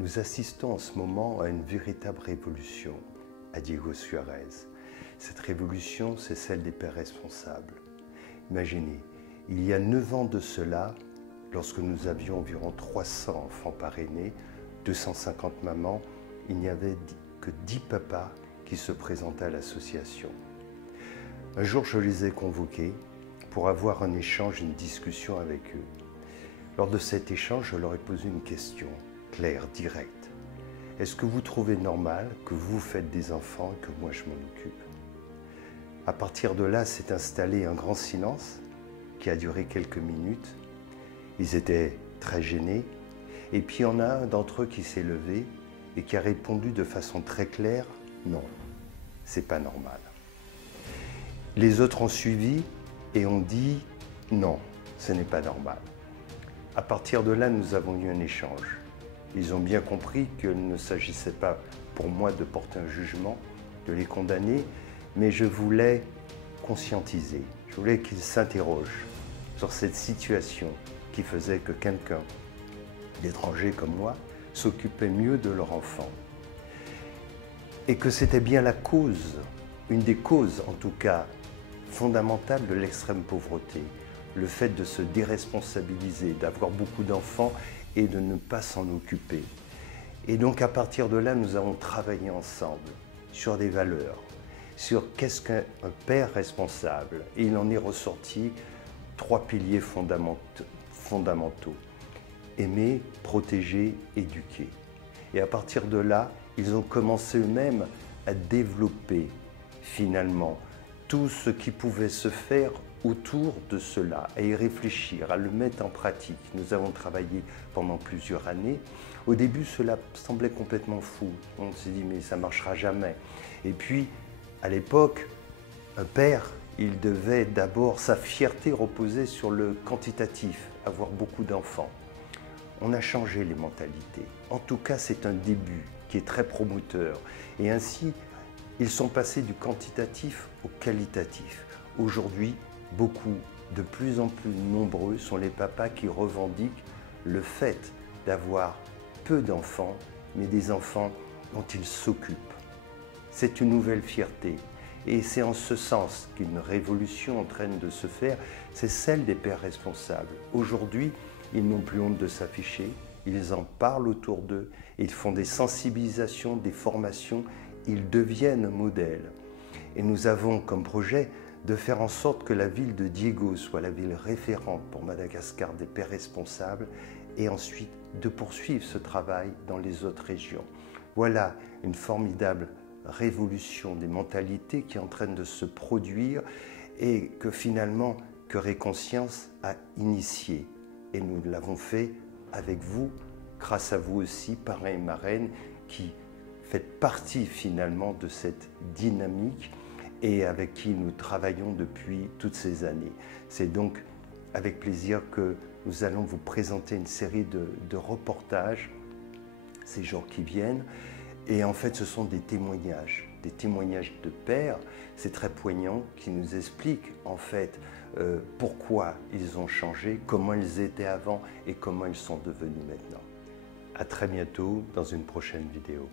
Nous assistons en ce moment à une véritable révolution à Diego Suarez. Cette révolution, c'est celle des pères responsables. Imaginez, il y a 9 ans de cela, lorsque nous avions environ 300 enfants parrainés, 250 mamans, il n'y avait que 10 papas qui se présentaient à l'association. Un jour, je les ai convoqués pour avoir un échange, une discussion avec eux. Lors de cet échange, je leur ai posé une question claire, directe. Est-ce que vous trouvez normal que vous faites des enfants et que moi je m'en occupe? À partir de là, s'est installé un grand silence qui a duré quelques minutes. Ils étaient très gênés. Et puis il y en a un d'entre eux qui s'est levé et qui a répondu de façon très claire, non, c'est pas normal. Les autres ont suivi et ont dit, non, ce n'est pas normal. À partir de là, nous avons eu un échange. Ils ont bien compris qu'il ne s'agissait pas pour moi de porter un jugement, de les condamner, mais je voulais conscientiser, je voulais qu'ils s'interrogent sur cette situation qui faisait que quelqu'un d'étranger comme moi s'occupait mieux de leur enfant. Et que c'était bien la cause, une des causes en tout cas, fondamentales de l'extrême pauvreté, le fait de se déresponsabiliser, d'avoir beaucoup d'enfants et de ne pas s'en occuper. Et donc à partir de là, nous avons travaillé ensemble sur des valeurs, sur qu'est-ce qu'un père responsable. Et il en est ressorti 3 piliers fondamentaux. Aimer, protéger, éduquer. Et à partir de là, ils ont commencé eux-mêmes à développer finalement tout ce qui pouvait se faire autour de cela, à y réfléchir, à le mettre en pratique. Nous avons travaillé pendant plusieurs années. Au début, cela semblait complètement fou. On s'est dit, mais ça ne marchera jamais. Et puis, à l'époque, un père, il devait d'abord, sa fierté reposait sur le quantitatif, avoir beaucoup d'enfants. On a changé les mentalités. En tout cas, c'est un début qui est très promoteur. Et ainsi, ils sont passés du quantitatif au qualitatif. Aujourd'hui, de plus en plus nombreux sont les papas qui revendiquent le fait d'avoir peu d'enfants, mais des enfants dont ils s'occupent. C'est une nouvelle fierté. Et c'est en ce sens qu'une révolution en train de se faire, c'est celle des pères responsables. Aujourd'hui, ils n'ont plus honte de s'afficher, ils en parlent autour d'eux, ils font des sensibilisations, des formations, ils deviennent modèles. Et nous avons comme projet de faire en sorte que la ville de Diego soit la ville référente pour Madagascar des pères responsables et ensuite de poursuivre ce travail dans les autres régions. Voilà une formidable révolution des mentalités qui est en train de se produire et que finalement Cœur et Conscience a initié. Et nous l'avons fait avec vous, grâce à vous aussi, parrains et marraines, qui faites partie finalement de cette dynamique et avec qui nous travaillons depuis toutes ces années. C'est donc avec plaisir que nous allons vous présenter une série de reportages ces jours qui viennent. Et en fait, ce sont des témoignages de pères, c'est très poignant, qui nous expliquent en fait pourquoi ils ont changé, comment ils étaient avant et comment ils sont devenus maintenant. À très bientôt dans une prochaine vidéo.